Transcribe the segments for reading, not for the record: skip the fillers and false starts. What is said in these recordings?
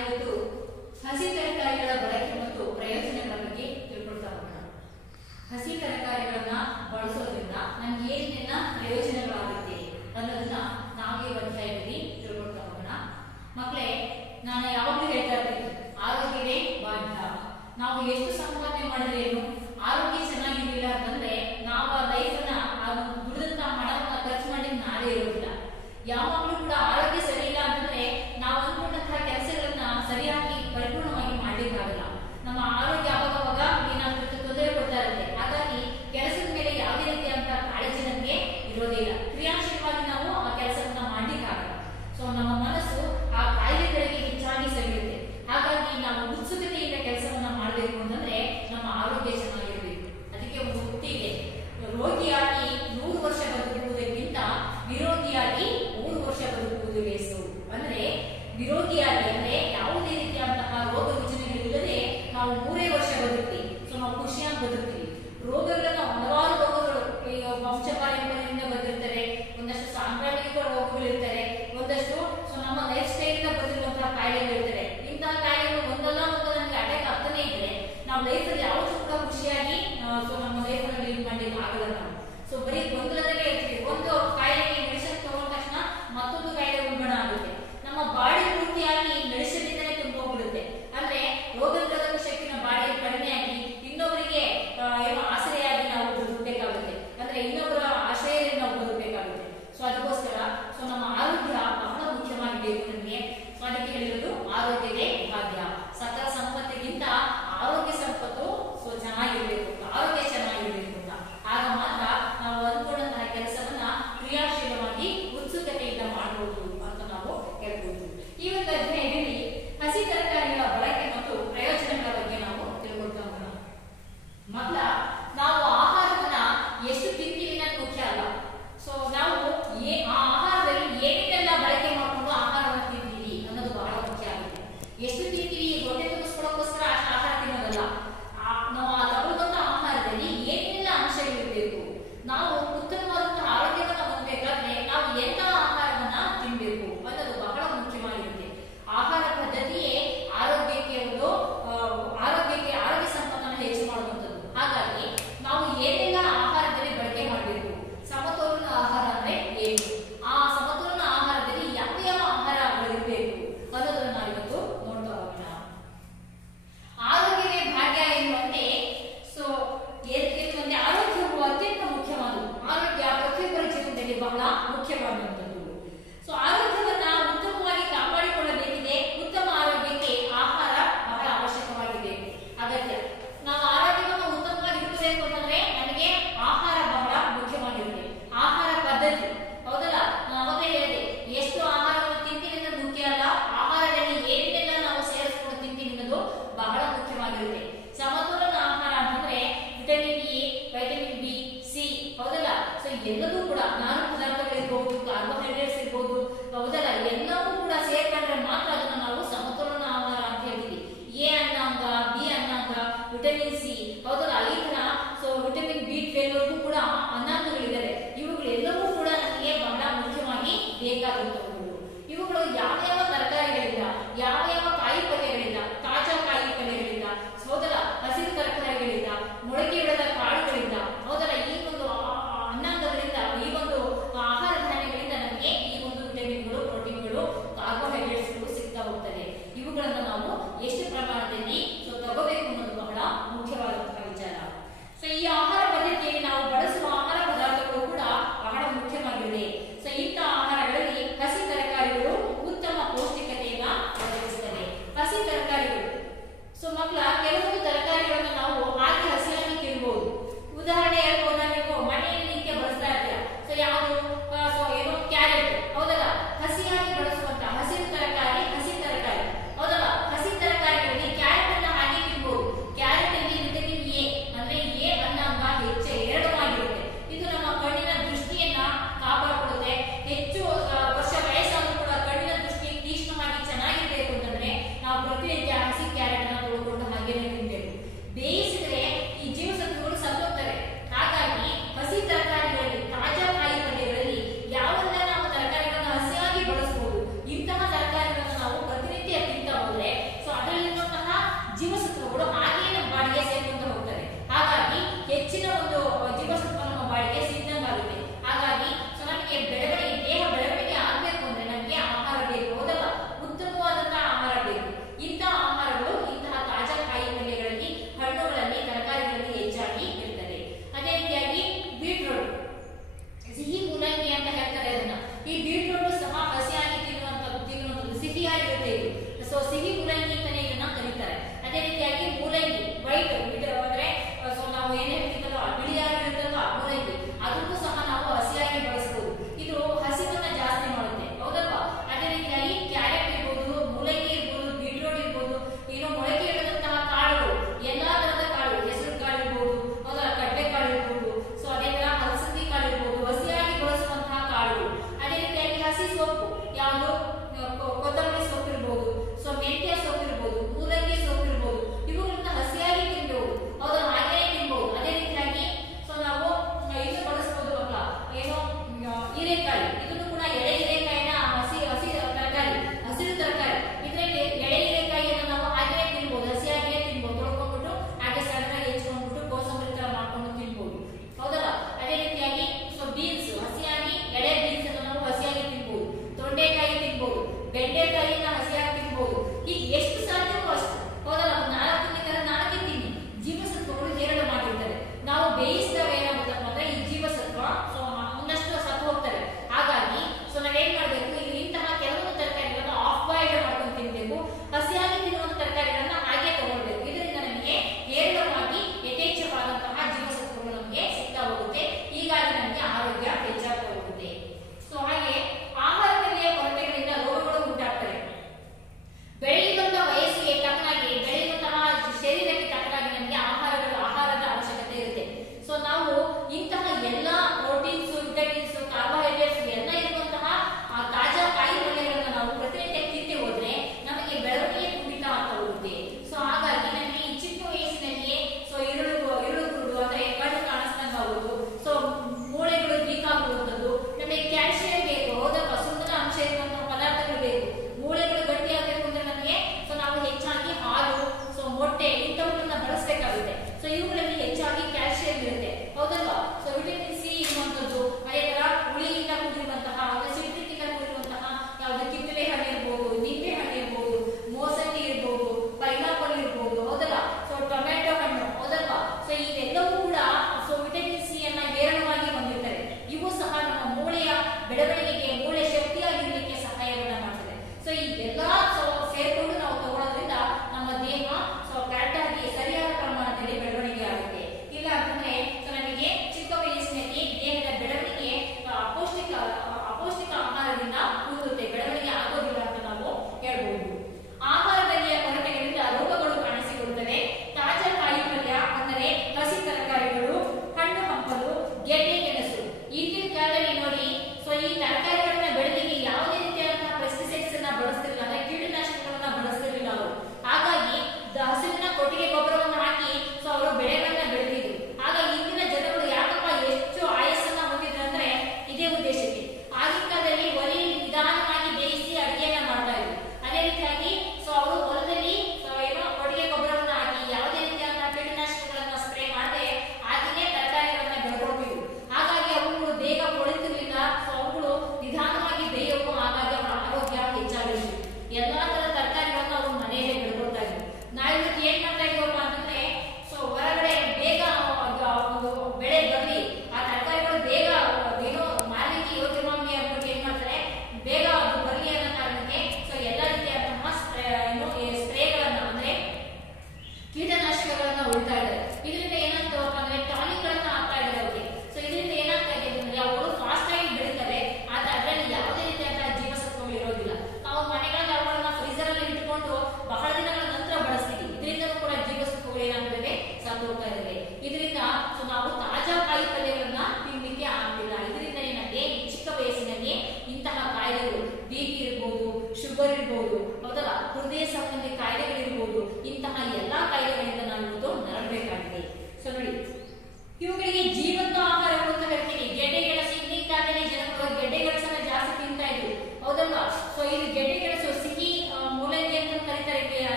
ಇವತ್ತು ಹಸಿ ತರಕಾರಿಗಳ ಬಳಕೆ ಮತ್ತು ಪ್ರಯೋಜನಗಳ ಬಗ್ಗೆ ತಿಳ್ಕೊಳ್ತಾ ಹೋಗೋಣ. ಹಸಿ ತರಕಾರಿಗಳನ್ನ ಬಳಸೋದ್ರಿಂದ ನಮ್ಗೆ ಏನೆಲ್ಲ ಪ್ರಯೋಜನಗಳಾಗುತ್ತೆ ಅನ್ನೋದನ್ನ ನಾವು ಈ ಅಧ್ಯಾಯದಲ್ಲಿ ತಿಳ್ಕೊಳ್ತಾ ಹೋಗೋಣ. ಮಕ್ಕಳೇ, ನಾನು ಯಾವಾಗಲೂ ಹೇಳ್ತಾ ಇರ್ತೀನಿ, ಆರೋಗ್ಯವೇ ಭಾಗ್ಯ. ನಾವು ಎಷ್ಟು ಸಂಪಾದನೆ ಮಾಡಿದ್ರೇನು ಆರೋಗ್ಯ ಚೆನ್ನಾಗಿರ್ಲಿಲ್ಲ ಅಂತಂದ್ರೆ ನಾವು ಆ ಲೈಫನ್ನ ದುಡಿದಂತ ಹಣವನ್ನ ಖರ್ಚು ಮಾಡಿ ನಾವೇ ಇರೋದಿಲ್ಲ. ಯಾವಾಗಲೂ ಕೂಡ ಆರೋಗ್ಯ ಸರಿ ಇಲ್ಲ ಅಂತಂದ್ರೆ ನಾವು ಅಂದ್ಕೊಂಡಂತಹ ಕೆಲಸಗಳನ್ನ ಸರಿಯಾಗಿ ಪರಿಪೂರ್ಣವಾಗಿ ಮಾಡಲಿಕ್ಕಾಗಲ್ಲ. ನಮ್ಮ ಆರೋಗ್ಯ ಅವಾಗ ಏನಾದ್ರೂ ತೊಂದರೆ ಕೊಡ್ತಾ ಇರುತ್ತೆ. ಹಾಗಾಗಿ ಕೆಲಸದ ಮೇಲೆ ಯಾವುದೇ ರೀತಿಯಾದಂತಹ ಕಾಳಜಿ ನಮಗೆ ಇರೋದಿಲ್ಲ. ಕ್ರಿಯಾಶೀಲವಾಗಿ ನಾವು ಆ ಕೆಲಸವನ್ನ ಮಾಡ್ಲಿಕ್ಕಾಗಲ್ಲ. ಸೊ ನಮ್ಮ ಮನಸ್ಸು ಆ ಕಾಯಿಲೆಗಳಿಗೆ ಹೆಚ್ಚಾಗಿ ಸರಿಯುತ್ತೆ. ಹಾಗಾಗಿ ನಾವು ಉತ್ಸುಕತೆಯಿಂದ ಕೆಲಸವನ್ನ ಮಾಡಬೇಕು ಅಂತಂದ್ರೆ ನಮ್ಮ ಆರೋಗ್ಯ ಚೆನ್ನಾಗಿರ್ಬೇಕು. ಅದಕ್ಕೆ ಒಂದು ಉಕ್ತಿ ಇದೆ, ರೋಗಿಯಾಗಿ 100 ವರ್ಷ ಬದುಕುವುದಕ್ಕಿಂತ ವಿರೋಗಿಯಾಗಿ 3 ವರ್ಷ ಬದುಕುವುದು ಲೇಸು. ಅಂದ್ರೆ ವಿರೋಗಿಯಾಗಿ ಅಂದ್ರೆ ಯಾವುದೇ ರೀತಿಯಾದಂತಹ ರೋಗ ರುಜಿನಗಳಿಲ್ಲದೆ ನಾವು 3 ವರ್ಷ ಬದುಕ್ತೀವಿ. ಸೊ ನಾವು ಖುಷಿಯಾಗಿ ಬದುಕ್ತೀವಿ. ರೋಗಗಳನ್ನ ಹಲವಾರು ರೋಗಗಳು ವಂಶ ಪಾರಂಪರ್ಯದಿಂದ ಬಂದಿರ್ತಾರೆ, ಒಂದಷ್ಟು ಸಾಂಕ್ರಾಮಿಕ ರೋಗಗಳಿರ್ತಾರೆ, ಒಂದಷ್ಟು ಸೊ ನಮ್ಮ ಲೈಫ್ ಸ್ಟೈಲ್ ಇಂದ ಬಂದಿರುವಂತಹ ಕಾಯಿಲೆಗಳಿರ್ತಾರೆ. ಇಂತಹ ಕಾಯಿಲೆಗಳು ಒಂದಲ್ಲ ಒಂದು ನಮಗೆ ಅಟ್ಯಾಕ್ ಆಗ್ತಾನೆ ಇದ್ರೆ ನಾವು ಲೈಫ್ ಅಲ್ಲಿ ಯಾವತ್ತೂ ಕೂಡ ಖುಷಿಯಾಗಿ ಸೊ ನಮ್ಮ ಲೈಫ್ ಅನ್ನು ಲೀಡ್ ಮಾಡ್ಲಿಕ್ಕೆ ಆಗಲ್ಲ ನಾವು. ಸೊ ಬರೀ ಗೊಂದಲದಲ್ಲೇ ಇರ್ತೀವಿ. ಒಂದು ಕಾಯಿಲೆಗೆ ಮೆಡಿಸಿನ್ ತಗೊಂಡ ತಕ್ಷಣ ಮತ್ತೊಂದು ಕಾಯಿಲೆ ಉಲ್ಬಣ ಆಗುತ್ತೆ. ನಮ್ಮ ಬಾಡಿ ಪೂರ್ತಿಯಾಗಿ ಮೆಡಿಸಿನ್ ಇಂದಲೇ ತುಂಬೋಗ್ಬಿಡುತ್ತೆ. ಅಂದ್ರೆ ರೋಗ ನಿರೋಧಕ ಶಕ್ತಿ ನಮ್ಮ ಬಾಡಿಗೆ ಕಡಿಮೆಯಾಗಿ ಇನ್ನೊಬ್ಬರಿಗೆ ಏನೋ ಆಶ್ರಯಾಗಿ ನಾವು ಬದುಕಬೇಕಾಗುತ್ತೆ. ಅಂದ್ರೆ ಇನ್ನೊಬ್ಬರ ಆಶ್ರಯದಲ್ಲಿ ನಾವು ಬದುಕಬೇಕಾಗುತ್ತೆ. ಸೊ ಅದಕ್ಕೋಸ್ಕರ ಸೊ ನಮ್ಮ ಆರೋಗ್ಯ ಬಹಳ ಮುಖ್ಯವಾಗಿಬೇಕು ನಮಗೆ. ಸೊ ಅದಕ್ಕೆ ಹೇಳಿರೋದು ಆರೋಗ್ಯವೇ ಭಾಗ್ಯ. ಸಕಲ ಸಂಪತ್ತಿಗಿಂತ ಆರೋಗ್ಯ ಸಂಪತ್ತು ಸೊ ಚೆನ್ನಾಗಿರ್ಬೇಕು, ಆರೋಗ್ಯ ಚೆನ್ನಾಗಿರ್ಬೇಕು ಅಂತ. ಆಗ ಮಾತ್ರ ನಾವು ಅಂದ್ಕೊಂಡಂತಹ ಕೆಲಸವನ್ನ ಕ್ರಿಯಾಶೀಲವಾಗಿ ಉತ್ಸುಕತೆಯಿಂದ ಮಾಡಬಹುದು ಅಂತ ನಾವು ಹೇಳ್ಬೋದು. ಈ ಒಂದು ಅಧ್ಯಾಯದಲ್ಲಿ ಹಸಿ ತರಕಾರಿಗಳ ಬಳಕೆ ಮತ್ತು ಪ್ರಯೋಜನಗಳ ಬಗ್ಗೆ ನಾವು ತಿಳ್ಕೊಳ್ತಾ ಹೋಗೋಣ. ಮೊದಲ ನಾವು ಆಹಾರವನ್ನ ಎಷ್ಟು ತಿಂತೀವಿ ಅನ್ನೋದು ಮುಖ್ಯ ಅಲ್ಲ. ಸೊ ನಾವು ಆ ಆಹಾರದಲ್ಲಿ ಏನೇನೆಲ್ಲ ಬಳಕೆ ಮಾಡಿಕೊಂಡು ಆಹಾರವನ್ನು ತಿಂತೀವಿ ಅನ್ನೋದು ಬಹಳ ಮುಖ್ಯ ಆಗುತ್ತೆ. ಎಷ್ಟು ತಿಂತೀವಿ ಹೊಟ್ಟೆ ತುಂಬಿಸ್ಕೊಳ್ಳೋಕ್ಕೋಸ್ಕರ ಅಷ್ಟು ಆಹಾರ ತಿನ್ನೋದಲ್ಲ. ನಾವು ಆ ತಗೊಳ್ಳುವಂತ ಆಹಾರದಲ್ಲಿ ಏನೆಲ್ಲ ಅಂಶಗಳಿರಬೇಕು, ನಾವು ಉತ್ತಮವಾದಂತಹ ಆರೋಗ್ಯವನ್ನು ಹೊಂದಬೇಕಾದ್ರೆ ನಾವು ಎಂತ ಆಹಾರವನ್ನ ತಿನ್ಬೇಕು ಅನ್ನೋದು ಬಹಳ ಮುಖ್ಯವಾಗಿರುತ್ತೆ. ಆಹಾರ ಪದ್ಧತಿಯೇ ಆರೋಗ್ಯಕ್ಕೆ ಆರೋಗ್ಯ ಸಂಪತ್ತನ್ನು ಹೆಚ್ಚು ಮಾಡುವಂಥದ್ದು. ಹಾಗಾಗಿ ನಾವು ಏನೆಲ್ಲ ಆಹಾರದಲ್ಲಿ ಬಳಕೆ ಮಾಡಬೇಕು, ಸಮತೋಲನ ಆಹಾರ ಅಂದ್ರೆ ಏನು, ಆ ಸಮತೋಲನ ಆಹಾರದಲ್ಲಿ ಯಾವ ಯಾವ ಆಹಾರಗಳಿರಬೇಕು ಅನ್ನೋದನ್ನ ನಾವಿವತ್ತು ನೋಡ್ತಾ ಹೋಗೋಣ. ಆರೋಗ್ಯವೇ ಭಾಗ್ಯ ಎನ್ನುವಂತೆ ಸೊ ಎನ್ನುವಂತೆ ಆರೋಗ್ಯವು ಅತ್ಯಂತ ಮುಖ್ಯವಾದದ್ದು. ಆರೋಗ್ಯ ಪ್ರತಿಯೊಬ್ಬರ ಜೀವನದಲ್ಲಿ ಬಹಳ ಮುಖ್ಯವಾದಂಥದ್ದು. ಸೊ ಆರೋಗ್ಯವನ್ನ ಉತ್ತಮವಾಗಿ ಕಾಪಾಡಿಕೊಳ್ಳಬೇಕಿದೆ. ಉತ್ತಮ ಆರೋಗ್ಯಕ್ಕೆ ಆಹಾರ ಬಹಳ ಅವಶ್ಯಕವಾಗಿದೆ, ಅಗತ್ಯ. ನಾವು ಆರೋಗ್ಯವನ್ನು ಉತ್ತಮವಾಗಿ ಇಡಬೇಕು ಅಂತಂದ್ರೆ ನಮಗೆ ಆಹಾರ ಬಹಳ ಮುಖ್ಯವಾಗಿರುತ್ತೆ. ಆಹಾರ ಪದ್ಧತಿ ಹೌದಲ್ಲ, ನಾವಾಗಲೇ ಹೇಳಿದೆ, ಎಷ್ಟು ಆಹಾರವನ್ನು ತಿಂತೀವಿ ಅನ್ನೋದು ಮುಖ್ಯ ಅಲ್ಲ, ಆಹಾರದಲ್ಲಿ ಏನೆಲ್ಲ ನಾವು ಸೇರಿಸ್ಕೊಂಡು ತಿಂತೀವಿ ಅನ್ನೋದು ಬಹಳ ಮುಖ್ಯವಾಗಿರುತ್ತೆ. ಸಮತೋಲನ ಆಹಾರ ಅಂತಂದ್ರೆ vitamin A, vitamin B, C ಹೌದಲ್ಲ. ಸೊ ಎಲ್ಲದೂ ಕೂಡ ನಾರು ಪದಾರ್ಥಗಳಿರ್ಬಹುದು, ಕಾರ್ಬೋಹೈಡ್ರೇಟ್ಸ್ ಇರ್ಬೋದು ಹೌದಲ್ಲ, ಎಲ್ಲವೂ ಕೂಡ ಸೇರ್ಕೊಂಡ್ರೆ ಮಾತ್ರ ಅದನ್ನ ನಾವು ಸಮತೋಲನ ಆಹಾರ ಅಂತ ಹೇಳ್ತೀವಿ. ಎ ಅನ್ನಾಂಗ, ಬಿ ಅನ್ನಾಂಗ, ವಿಟಮಿನ್ ಸಿ ಹೌದಲ್ಲ, ಈ ತರ ಸೊ ವಿಟಮಿನ್ ಬಿ12 ಕೂಡ ಅನ್ನಾಂಗಗಳಿದ್ದಾವೆ. ಇವುಗಳೆಲ್ಲವೂ ಕೂಡ ನಮಗೆ ಬಹಳ ಮುಖ್ಯವಾಗಿ ಬೇಕಾಗುವಂತಹವು. ಇವುಗಳು ಯಾವ ಯಾವ ತರಕಾರಿಗಳಿಂದ, ಯಾವ ಯಾವ ಕಾಯಿ ಪಲ್ಯಗಳಿಂದ, ತಾಜಾ ಕಾಯಿ ಪಲ್ಯಗಳಿಂದ ಹೌದಲ್ಲ, ಹಸಿರು ತರಕಾರಿಗಳಿಂದ, ಮೊಳಕೆ ಹೊಡೆದ ಕಾಳುಗಳಿಂದ ಹೌದಲ್ಲ, ಈ ಒಂದು ಅನ್ನಾಂಗಗಳಿಂದ, ಈ ಒಂದು ಆಹಾರ ಧಾನ್ಯಗಳಿಂದ ನಮಗೆ ಈ ಒಂದು ವಿಟಮಿನ್ಗಳು, ಪ್ರೋಟೀನ್ಗಳು, ಕಾರ್ಬೋಹೈಡ್ರೇಟ್ಸ್ಗಳು ಸಿಗ್ತಾ ಹೋಗ್ತದೆ. ಇವುಗಳನ್ನು ನಾವು ಎಷ್ಟು ಪ್ರಮಾಣದಲ್ಲಿ ಸೊ ತಗೋಬೇಕು ಅನ್ನೋದು ಬಹಳ ಮುಖ್ಯವಾದಂತಹ ವಿಚಾರ. ಸೊ ಈ ಆಹಾರ ಪದ್ಧತಿಯಲ್ಲಿ ನಾವು ಬಳಸುವ ಆಹಾರ ಪದಾರ್ಥಗಳು ಕೂಡ ಬಹಳ ಮುಖ್ಯವಾಗಿದೆ. ಸೊ ಇಂಥ ಆಹಾರಗಳಲ್ಲಿ ಹಸಿ ತರಕಾರಿಗಳು ಉತ್ತಮ ಪೌಷ್ಟಿಕತೆಯನ್ನ ಒದಗಿಸುತ್ತವೆ. ಹಸಿ ತರಕಾರಿಗಳು ಸೊ ಮಕ್ಕಳ ಕೆಲವೊಂದು ತರಕಾರಿಗಳನ್ನು ನಾವು ಹಾಗೆ ಹಸಿಯಾಗಿ ತಿನ್ಬಹುದು. ಉದಾಹರಣೆ ಹೇಳ್ಬೋದು, ನೀವು ಮನೆಯಲ್ಲಿ ನಿತ್ಯ ಬಳಸ್ತಾ ಇರ್ತೀರ. ಸೊ ಯಾವುದು ಸೊ ಏನೋ ಕ್ಯಾರೆಟ್ ಹೌದಲ್ಲ, ಹಸಿಯಾಗಿ ಬಳಸುವಂತ ಹಸಿರು ತರಕಾರಿ, ಹಸಿ ತರಕಾರಿ ಹೌದಲ್ಲ. ಹಸಿ ತರಕಾರಿಗಳಲ್ಲಿ ಕ್ಯಾರೆಟ್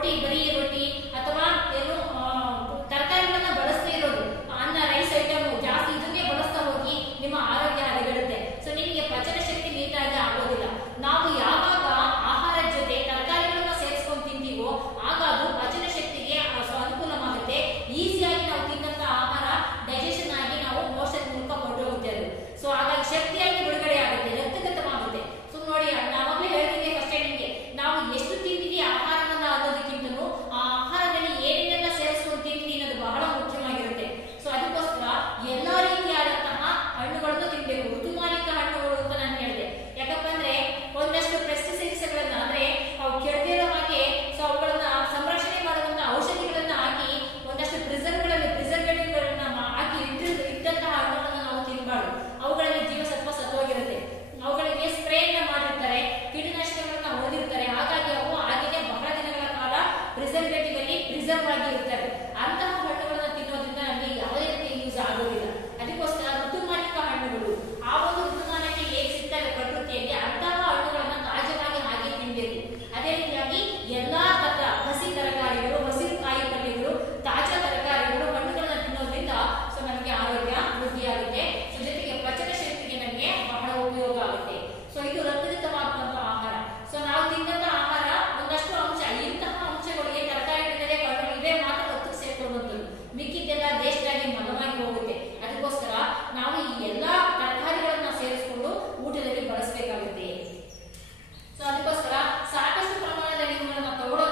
ರೊಟ್ಟಿ, ಬರೀ ರೊಟ್ಟಿ ಅಥವಾ ಏನು ತರಕಾರಿಗಳನ್ನ ಬಳಸದೇ ಇರೋದು, ಅನ್ನ, ರೈಸ್ ಐಟಮ್ ಜಾಸ್ತಿ ಇದನ್ನೇ ಬಳಸ್ತಾ ಹೋಗಿ ನಿಮ್ಮ ಆರೋಗ್ಯ ಹದಗೆಡುತ್ತೆ. ಸೊ ನಿಮಗೆ ಪಚನ ಶಕ್ತಿ ನೀಟಾಗಿ ಆಗೋದಿಲ್ಲ. ನಾವು ಯಾವಾಗ ಆಹಾರದ ಜೊತೆ ತರಕಾರಿಗಳನ್ನ ಸೇರಿಸ್ಕೊಂಡು ತಿಂತೀವೋ ಆಗ ಅದು ಪಚನ ಶಕ್ತಿಗೆ ಅನುಕೂಲವಾಗುತ್ತೆ. ಈಸಿಯಾಗಿ ನಾವು ತಿನ್ನಂತ ಆಹಾರ ಡೈಜೆಷನ್ ಆಗಿ ನಾವು ಮೋಷನ್ ಮೂಲಕ ಹೊರಟೋಗುತ್ತೆ ಅದು. ಸೊ ಹಾಗಾಗಿ ಶಕ್ತಿಯಾಗಿ ಬಿಡುಗಡೆ ಆಗುತ್ತೆ, ರಕ್ತಗತವಾಗುತ್ತೆ. ಸೊ ನೋಡಿ, ನಾವಾಗಲೇ ಹೇಳ್ತಿದ್ದೆ ಫಸ್ಟ್ ನಿಮಗೆ, ನಾವು ಎಷ್ಟು ತಿಂತೀವಿ ಆಹಾರವನ್ನ ಅನ್ನೋದಕ್ಕಿಂತಲೂ ಆ ಆಹಾರದಲ್ಲಿ ಏನೇನೆಲ್ಲ ಸೇರಿಸ್ಕೊಂಡು ತಿಂತೀವಿ ಅನ್ನೋದು ಬಹಳ ಮುಖ್ಯವಾಗಿರುತ್ತೆ. ಸೊ ಅದಕ್ಕೋಸ್ಕರ ಎಲ್ಲಾ ರೀತಿಯಾದಂತಹ ಹಣ್ಣುಗಳನ್ನು ತಿನ್ಬೇಕು. ಋತುಮಾನಿಕ ಹಣ್ಣುಗಳು ಅಂತ ನಾನು ಹೇಳಿದೆ. ಯಾಕಪ್ಪ ಅಂದ್ರೆ ಒಂದಷ್ಟು ಪೆಸ್ಟಿಸೈಡ್ಸ್ ಗಳನ್ನ ಅಂದ್ರೆ ಅವು ಕೆಡದಿರೋ ಹಾಗೆ ಸೊ ಅವುಗಳನ್ನ ಸಂರಕ್ಷಣೆ ಮಾಡುವಂತಹ ಔಷಧಿಗಳನ್ನ ಹಾಕಿ ಒಂದಷ್ಟು ಪ್ರಿಸರ್ವೇಟಿವ್ ಗಳನ್ನ ಹಾಕಿ ಇಟ್ಟಂತಹ ಹಣ್ಣುಗಳನ್ನ ನಾವು ತಿನ್ನಬಾರ್ದು. ಅವುಗಳಲ್ಲಿ ಜೀವಸತ್ವ ಸತ್ವವಾಗಿರುತ್ತೆ. ಅವುಗಳಿಗೆ ಸ್ಪ್ರೇನ ಮಾಡಿರ್ತಾರೆ, ಕೀಟನಾಶಕಗಳನ್ನ ಹೊಡೆದಿರ್ತಾರೆ. ಹಾಗಾಗಿ ಅವು ಹಾಗೆಯೇ ಬಹಳ ದಿನಗಳ ಕಾಲ ಪ್ರಿಸರ್ವೇಟಿವ್ ಅಲ್ಲಿ ಪ್ರಿಸರ್ವ್ ಆಗಿ ಇರ್ತಾರೆ. ಅಂತಹ ಹಣ್ಣುಗಳನ್ನ ತಿನ್ನೋದ್ರಿಂದ ನಮಗೆ ಯಾವುದೇ ರೀತಿ ಯೂಸ್ ಆಗೋದಿಲ್ಲ. ಅದಕ್ಕೋಸ್ಕರ ಋತುಮಾನಿಕ ಹಣ್ಣುಗಳು ಆ ಒಂದು ಋತುಮಾನಕ್ಕೆ ಹೇಗೆ ಸಿಗ್ತವೆ ಪ್ರಕೃತಿಯಲ್ಲಿ ಅಂತಹ ಹಣ್ಣುಗಳನ್ನ ತಾಜಾವಾಗಿ ಹಾಗೆ ತಿನ್ಬೇಕು. ಅದೇ ರೀತಿಯಾಗಿ ಎಲ್ಲಾ ತರದ ಹಸಿ ತರಕಾರಿಗಳು, ಹಸಿರು ಕಾಯಿ ಪಲ್ಯಗಳು, ತಾಜಾ ತರಕಾರಿಗಳು, ಹಣ್ಣುಗಳನ್ನ ತಿನ್ನೋದ್ರಿಂದ ಸೊ ನಮಗೆ ಆರೋಗ್ಯ ವೃದ್ಧಿಯಾಗುತ್ತೆ. ಸೊ ಜೊತೆಗೆ ಪಚನ ಶಕ್ತಿಗೆ ನಮಗೆ ಬಹಳ ಉಪಯೋಗ ಆಗುತ್ತೆ. ಸೊ ಇದು ರಕ್ತಯುತವಾದಂತಹ ಆಹಾರ. ಸೊ ನಾವು ತಿನ್ನಂತ ಆಹಾರ ಒಂದಷ್ಟು ಅಂಶ, ಇಂತಹ ಅಂಶಗಳಿಗೆ ತರಕಾರಿಗಳಿಂದಲೇ ಇವೆ ಮಾತ್ರ ಹೊತ್ತು ಸೇರ್ಕೊಳ್ಳುವಂಥದ್ದು. ಮಿಕ್ಕಿದ್ದೆಲ್ಲ ದೇಶದಾಗಿ ಮಲವಾಗಿ ಹೋಗುತ್ತೆ. ಅದಕ್ಕೋಸ್ಕರ ನಾವು ಈ ಎಲ್ಲಾ ತರಕಾರಿಗಳನ್ನ ಸೇರಿಸಿಕೊಂಡು ಊಟದಲ್ಲಿ ಬಳಸಬೇಕಾಗುತ್ತೆ. ಸೊ ಅದಕ್ಕೋಸ್ಕರ ಸಾಕಷ್ಟು ಪ್ರಮಾಣದಲ್ಲಿ ಇವುಗಳನ್ನ ತಗೊಳ್ಳೋದು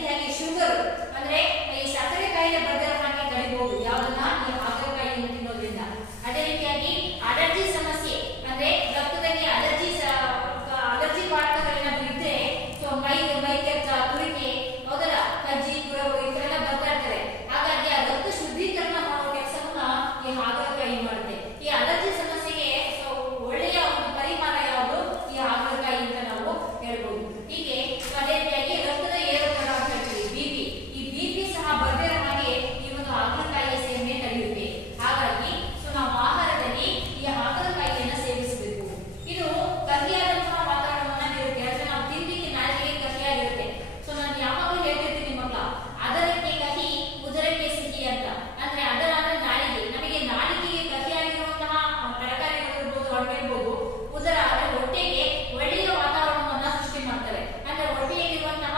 ರೀತಿಯಾಗಿ ಶುಗರ್ ಅಂದ್ರೆ ಈ ಸಕ್ಕರೆ ಕಾಯಿಲೆ ಬರ್ದಿರೋ ಹಾಗೆ ತಡಿಬಹುದು ಯಾವ್ದನ್ನ ಈ ಹಾಗಲಕಾಯಿಯನ್ನು ತಿನ್ನೋದ್ರಿಂದ. ಅದೇ ರೀತಿಯಾಗಿ ಅಲರ್ಜಿ ಸಮಸ್ಯೆ ಅಂದ್ರೆ ರಕ್ತದಲ್ಲಿ ಅಲರ್ಜಿ ಕಾರಕಗಳೇನಾದ್ರೂ ಇದ್ರೆ ಸೊ ಮೈ ಕೆಚ್ಚ ತುರಿಕೆ ಹೌದಲ್ಲ ಕಜ್ಜಿ ಕುರವು ಇವೆಲ್ಲ ಬರ್ತಾ ಇರ್ತಾರೆ. ಹಾಗಾಗಿ ಆ ರಕ್ತ ಶುದ್ಧೀಕರಣ ಮಾಡುವ ಕೆಲಸವನ್ನ ಈ ಹಾಗಲಕಾಯಿ ಮಾಡುತ್ತೆ. ಈ ಅಲರ್ಜಿ ಸಮಸ್ಯೆಗೆ ಒಳ್ಳೆಯ ಒಂದು ಪರಿಹಾರ ಯಾವುದು ಈ ಹಾಗಲಕಾಯಿ ಅಂತ ನಾವು ಹೇಳ್ಬೋದು. ಹೀಗೆ ಅದೇ ರೀತಿಯಾಗಿ ರಕ್ತದ ಏರುಪೇರು ಅಂತ ಹೇಳ್ತೀವಿ ಬಿಪಿ, ಈ ಬಿಪಿ ಸಹ ಬರ್ದಿರೋ ಹಾಗೆ ಈ ಒಂದು ಹಾಗಲಕಾಯಿಯ ಸೇವನೆ ನಡೆಯುತ್ತೆ. ಹಾಗಾಗಿ ನಾವು ಆಹಾರದಲ್ಲಿ ಈ ಹಾಗಲಕಾಯಿಯನ್ನ ಸೇವಿಸಬೇಕು. ಇದು ಕಹಿಯಾದಂತಹ ವಾತಾವರಣವನ್ನ ನೀಡುತ್ತೆ. ಅಂದ್ರೆ ನಾವು ತಿಂದಿಕ್ಕೆ ನಾಲಿಗೆಗೆ ಕಹಿಯಾಗಿರುತ್ತೆ. ಸೊ ನಾನು ಯಾವಾಗಲೂ ಹೇಳ್ತಿರ್ತೀನಿ ಮಕ್ಕಳ, ಅದರಕ್ಕೆ ಕಹಿ ಉದರಕ್ಕೆ ಸಿಹಿ ಅಂತ. ಅಂದ್ರೆ ಅದರ ಅಂದ್ರೆ ನಾಲಿಗೆ, ನಮಗೆ ನಾಲಿಗೆಗೆ ಕಹಿಯಾಗಿರುವಂತಹ ತರಕಾರಿಗಳಿರ್ಬೋದು ಹಣ್ಣುಗಳಿರ್ಬೋದು ಉದರ ಅಂದ್ರೆ ಹೊಟ್ಟೆಗೆ ಒಳ್ಳೆಯ ವಾತಾವರಣವನ್ನ ಸೃಷ್ಟಿ ಮಾಡ್ತವೆ. ಅಂದ್ರೆ ಹೊಟ್ಟೆಯಲ್ಲಿರುವಂತಹ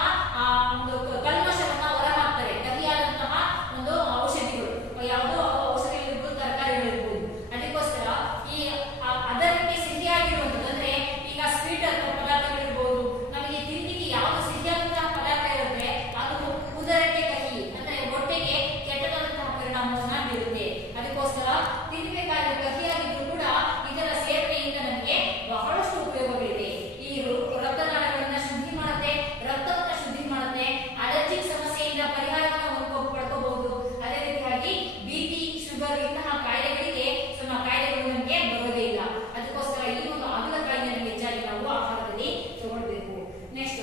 ಒಂದು ಕಲ್ಮಶವನ್ನ ಹೊರಹಾಕ್ತವೆ ಕಹಿಯಾದಂತಹ ಒಂದು ಔಷಧಿಗಳು, ಯಾವುದೋ ಔಷಧಿಗಳಿರ್ಬೋದು ತರಕಾರಿಗಳಿರ್ಬೋದು. ಅದಕ್ಕೋಸ್ಕರ ಈ ಅದಕ್ಕೆ ಸಿಹಿಯಾಗಿರುವಂಥದ್ದು ಅಂದ್ರೆ ಈಗ ಸ್ವೀಟ್ ಪದಾರ್ಥಗಳಿರ್ಬೋದು, ನಮಗೆ ತಿಂಡಿಗೆ ಯಾವುದು ಸಿಹಿಯಾದಂತಹ ಪದಾರ್ಥ ಇರುತ್ತೆ ಅದು ಉದರಕ್ಕೆ ಕಹಿ ಅಂದ್ರೆ ಹೊಟ್ಟೆಗೆ ಕೆಟ್ಟದಾದಂತಹ ಪರಿಣಾಮವನ್ನ ಬೀರುತ್ತೆ. ಅದಕ್ಕೋಸ್ಕರ ತಿನ್ನಬೇಕಾದ್ರೆ ಕಹಿಯಾಗಿದ್ರು ಕೂಡ ಇದರ ಸೇವನೆಯಿಂದ ನಮಗೆ ಬಹಳಷ್ಟು ಉಪಯೋಗಗಳಿದೆ. ಈ ರಕ್ತನಾಳಗಳನ್ನ ಶುದ್ಧಿ ಮಾಡುತ್ತೆ, ರಕ್ತವನ್ನ ಶುದ್ಧಿ ಮಾಡುತ್ತೆ, ಅಲರ್ಜಿಕ್ ಸಮಸ್ಯೆಯಿಂದ ಪರಿಹಾರವನ್ನು ಪಡ್ಕೋಬಹುದು. ಅದೇ ರೀತಿಯಾಗಿ ಬಿಪಿ ಶುಗರ್ ಇಂತಹ ಕಾಯಿಲೆಗಳಿಗೆ ಕಾಯಿಲೆಗಳು ನಮಗೆ ಬರೋದೇ ಇಲ್ಲ. ಅದಕ್ಕೋಸ್ಕರ ಈ ಒಂದು ಹಾಗಲಕಾಯಿಯನ್ನು ಹೆಚ್ಚಾಗಿ ನಾವು ಆಹಾರದಲ್ಲಿ ತಗೊಳ್ಬೇಕು. ನೆಕ್ಸ್ಟ್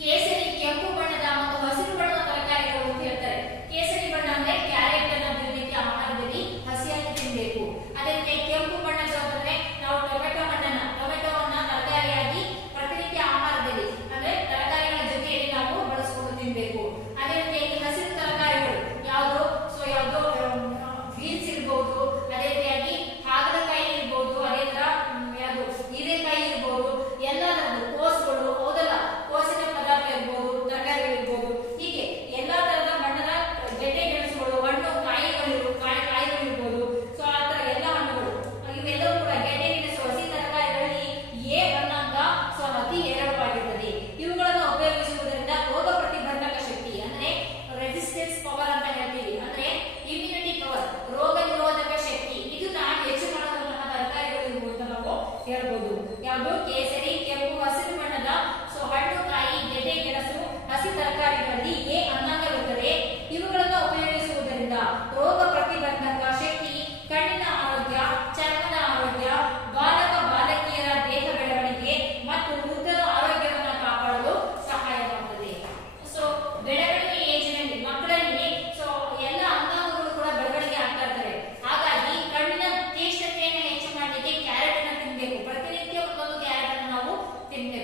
ಕೇಸರಿ, ಕೆಂಪು ಬಣ್ಣದ ಮತ್ತು ಹಸಿರು ಬಣ್ಣದ ತರಕಾರಿಗಳು ಅಂತ ಹೇಳ್ತಾರೆ. ಕೇಸರಿ ಬಣ್ಣ ಅಂದ್ರೆ ಕ್ಯಾರೆಟ್ ಅನ್ನ ದಿನನಿತ್ಯ ಆಹಾರದಲ್ಲಿ ಹಸಿಯಾಗಿ ತಿನ್ನಬೇಕು. ಅದೇ ರೀತಿ ಕೆಂಪು ಬಣ್ಣದ ಅಂದ್ರೆ ನಾವು ಟೊಮೆಟೊವನ್ನ ತರಕಾರಿಯಾಗಿ ಪ್ರತಿನಿತ್ಯ ಆಹಾರದಲ್ಲಿ ಅಂದ್ರೆ ತರಕಾರಿಗಳ ಜೊತೆಯಲ್ಲಿ ನಾವು ಬಳಸಿಕೊಂಡು ತಿನ್ನಬೇಕು. ಅದೇ ರೀತಿಯಾಗಿ ಹಸಿರು ತರಕಾರಿಗಳು ಯಾವುದು ಯಾವುದು ಬೀನ್ಸ್ ಇರ್ಬೋದು, ಅದೇ ರೀತಿಯಾಗಿ ಹಾಗಲಕಾಯಿ ಇರ್ಬೋದು, ಅದೇ ತರ ಯಾವುದು ಹೀರೆಕಾಯಿ ಇರ್ಬೋದು, ಎಲ್ಲ ತರದ್ದು ಕೋಸುಗಳು ಹೌದಲ್ಲ, ಕೋಸಿನ ಪದಾರ್ಥ ಇರ್ಬೋದು, ತರಕಾರಿಗಳಿರ್ಬೋದು, ಹೀಗೆ ಎಲ್ಲಾ ತರದ ಬಣ್ಣದ ಗೆಡ್ಡೆ ಗೆಣಸುಗಳು, ಹಣ್ಣು ಕಾಯಿಗಳಿರ್ಬೋದು. ಸೊ ಆ ತರ ಎಲ್ಲ ಹಣ್ಣುಗಳು ಇವೆಲ್ಲವೂ ಕೂಡ ಗೆಡ್ಡೆ ಗೆಣಸು ಹಸಿ ತರಕಾರಿಗಳಲ್ಲಿ ಎ ಬಣ್ಣಾಂಗ ಅತಿ ಹೇರಳವಾಗಿರ್ತದೆ. ಇವುಗಳನ್ನು ಉಪಯೋಗಿಸುವುದರಿಂದ ರೋಗ ಪ್ರತಿಬಂಧಕ ಶಕ್ತಿ ಅಂದ್ರೆ ರೆಸಿಸ್ಟೆನ್ಸ್ ಪವರ್ ಅಂತ ಹೇಳ್ತೀವಿ, ಅಂದ್ರೆ ಇಮ್ಯುನಿಟಿ ಪವರ್, ರೋಗ ನಿರೋಧಕ ಶಕ್ತಿ ಇದನ್ನ ಹೆಚ್ಚು ಮಾಡುವಂತಹ ತರಕಾರಿಗಳು ಅಂತ ನಾವು ಹೇಳ್ಬೋದು. ಯಾವುದು ಕೇಸರಿ, ಕೆಂಪು, ಹಸಿರು ಬಣ್ಣದ ಹಣ್ಣು, ಕಾಯಿ, ಗೆಡ್ಡೆ ಗೆಣಸು, ಹಸಿ ತರಕಾರಿಗಳಲ್ಲಿ ಎ ಅನ್ನಾಂಗವಿರುತ್ತದೆ. ಇವುಗಳನ್ನು ಉಪಯೋಗಿಸುವುದರಿಂದ ರೋಗ ಪ್ರತಿಬಂಧಕ ಶಕ್ತಿ, ಕಣ್ಣಿನ ಆರೋಗ್ಯ, ಚರ್ಮದ ಆರೋಗ್ಯ, ಬಾಲಕಿಯರ ದೇಹ ಬೆಳವಣಿಗೆ ಮತ್ತು ವೃದ್ಧರ ಆರೋಗ್ಯವನ್ನು ಕಾಪಾಡಲು ಸಹಾಯವಾಗುತ್ತದೆ. ಸೊ ಬೆಳವಣಿಗೆ ಏಜಿನಲ್ಲಿ ಮಕ್ಕಳಲ್ಲಿ ಎಲ್ಲ ಅಂಗಾಂಗಗಳು ಕೂಡ ಬೆಳವಣಿಗೆ ಆಗ್ತಾ ಇರ್ತವೆ. ಹಾಗಾಗಿ ಕಣ್ಣಿನ ತೀಕ್ಷ್ಣತೆಯನ್ನು ಹೆಚ್ಚು ಮಾಡಲಿಕ್ಕೆ ಕ್ಯಾರೆಟ್ ಅನ್ನು ತಿನ್ನಬೇಕು. ಪ್ರತಿನಿತ್ಯ ಒಂದೊಂದು ಕ್ಯಾರೆಟ್ ಅನ್ನು ನಾವು ತಿನ್ನಬೇಕು.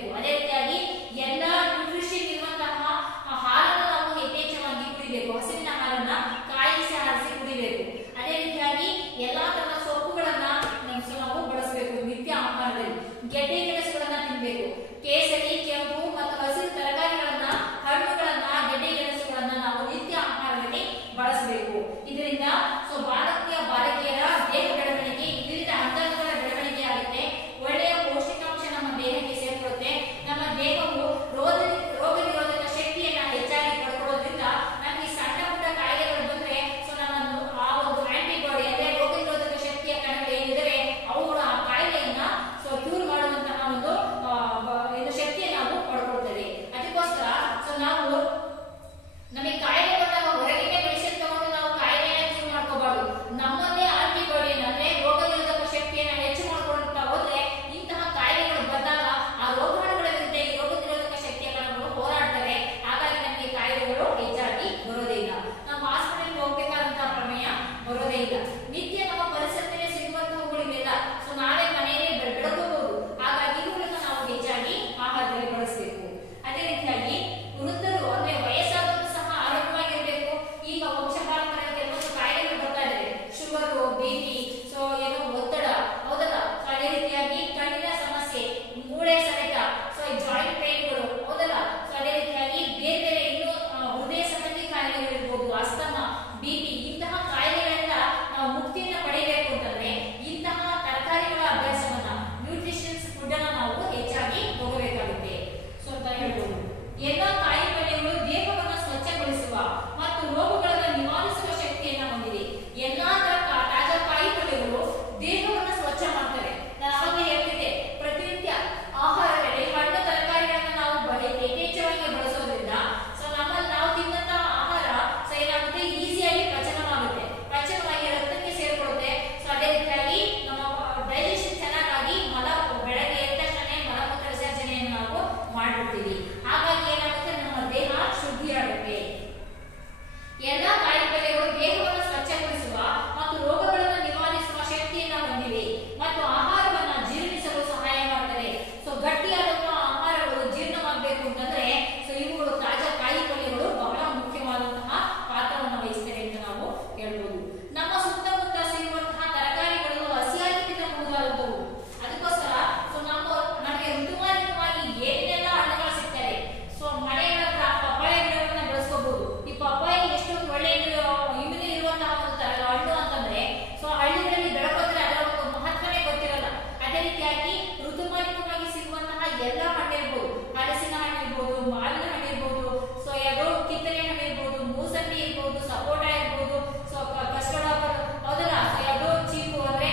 ರೀತಿಯಾಗಿ ಋತುಮಾನಿಕವಾಗಿ ಸಿಗುವಂತಹ ಎಲ್ಲ ಹಣ್ಣು ಇರ್ಬೋದು, ಹಲಸಿನ ಹಣ್ಣು ಇರ್ಬೋದು, ಮಾವಿನ ಹಣ್ಣು ಇರ್ಬೋದು, ಸೊ ಯಾವ್ದೋ ಕಿತ್ತಳೆ ಹಣ್ಣು ಇರ್ಬೋದು, ಮೂಸಂಬಿ ಇರ್ಬೋದು, ಸಪೋಟ ಇರ್ಬೋದು, ಸೊ ಕಸ್ಟರ್ಡ್ ಆಪಲ್ ಹೌದಲ್ಲ, ಸೊ ಯಾವ್ದೋ ಚೀಕು ಅಂದ್ರೆ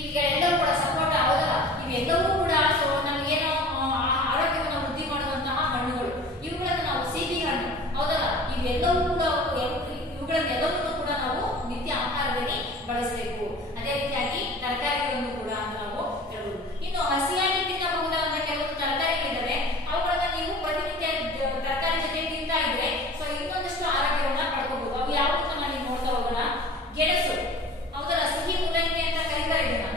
ಇವೆಲ್ಲವೂ ಕೂಡ ಸಪೋಟ ಹೌದಲ್ಲ, ಇವೆಲ್ಲವೂ ಕೂಡ ಸೊ ನಮ್ಗೇನೋ ಆರೋಗ್ಯವನ್ನು ವೃದ್ಧಿ ಮಾಡುವಂತಹ ಹಣ್ಣುಗಳು. ಇವುಗಳನ್ನು ನಾವು ಸೀಬೆ ಹಣ್ಣು ಹೌದಲ್ಲ, ಇವೆಲ್ಲವೂ ಕೂಡ ಇವುಗಳನ್ನೆಲ್ಲವನ್ನೂ ಕೂಡ ನಾವು ನಿತ್ಯ ಆಹಾರದಲ್ಲಿ ಬಳಸಬೇಕು. ಅದೇ ರೀತಿಯಾಗಿ ತರಕಾರಿಗಳನ್ನು ಕೂಡ ಅಂತ ನಾವು ಹೇಳ್ಬೋದು. ಇನ್ನು ಹಸಿಯಾಗಿ ತಿನ್ನಬಹುದಾದ ಕೆಲವು ತರಕಾರಿಗಳಿದ್ದಾವೆ, ಅವುಗಳನ್ನ ನೀವು ಪ್ರತಿನಿತ್ಯ ತರಕಾರಿ ಜೊತೆ ತಿಂತಾ ಇದ್ರೆ ಸೊ ಇನ್ನೊಂದಷ್ಟು ಆರೋಗ್ಯವನ್ನ ಪಡ್ಕೋಬಹುದು. ಅವು ಯಾವ ಅಂತ ನಾವು ನೋಡ್ತಾ ಹೋಗೋಣ. ಗೆಣಸು ಹೌದಲ್ಲ, ಸಿಹಿ ಮೂಲಂಗಿ ಅಂತ ಕರೀತಾರೆ ಇದನ್ನ.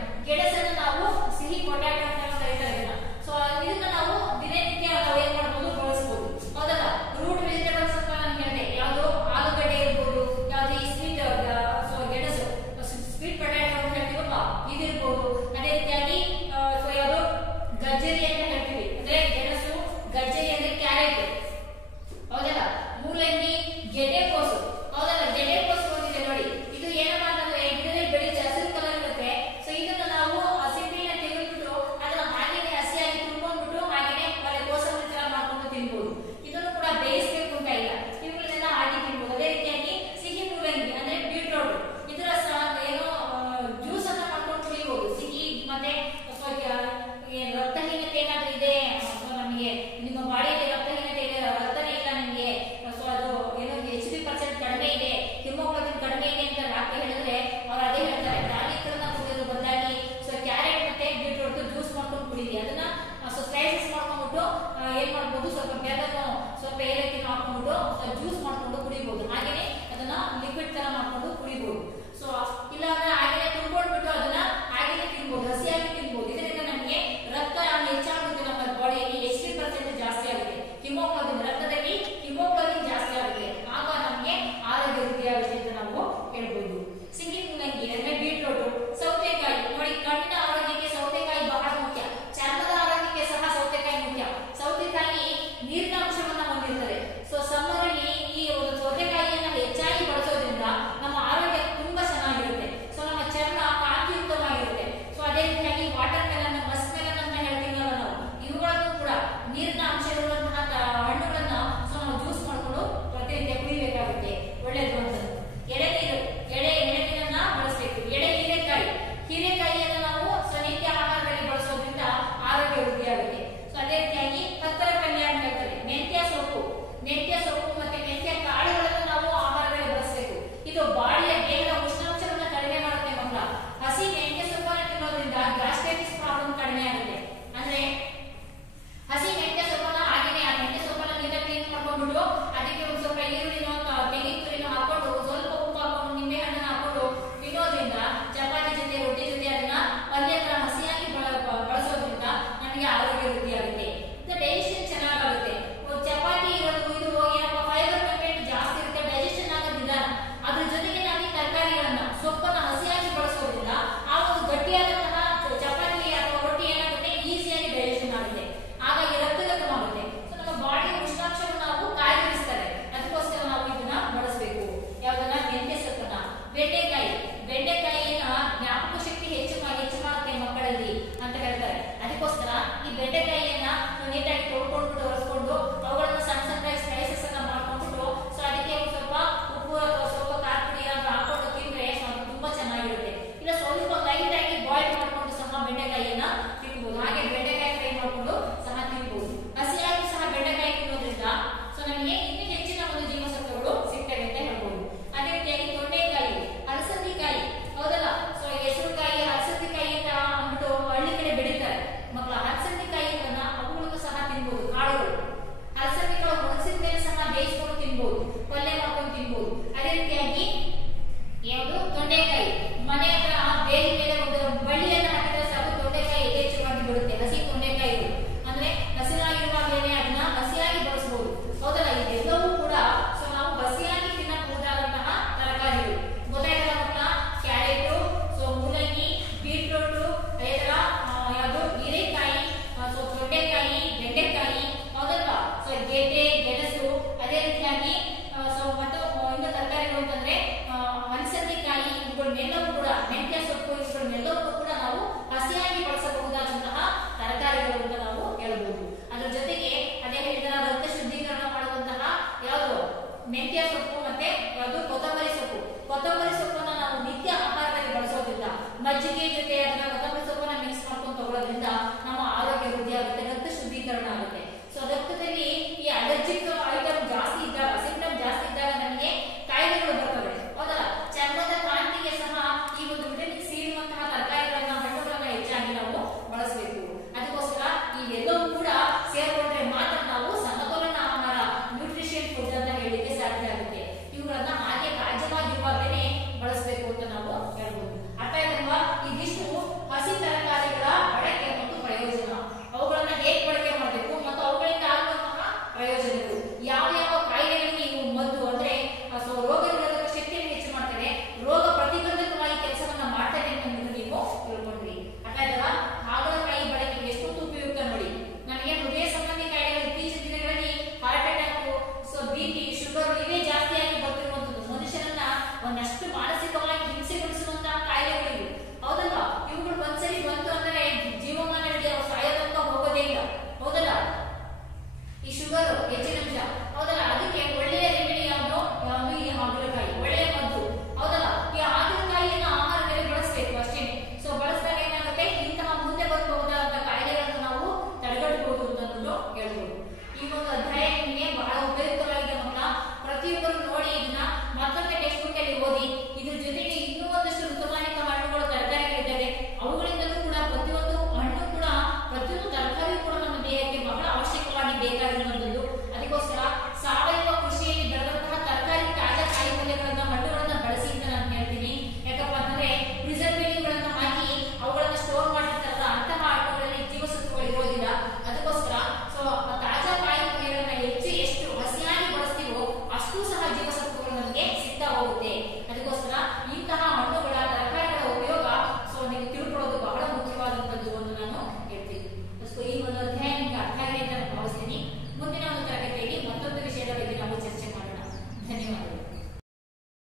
ಇರುತ್ತೆ, ಅದನ್ನ ಕೊತ್ತಂಬರಿ ಸೊಪ್ಪನ್ನ ಮಿಕ್ಸ್ ಮಾಡ್ಕೊಂಡು ತಗೊಳ್ಳೋದ್ರಿಂದ ನಮ್ಮ ಆರೋಗ್ಯ ವೃದ್ಧಿ ಆಗುತ್ತೆ,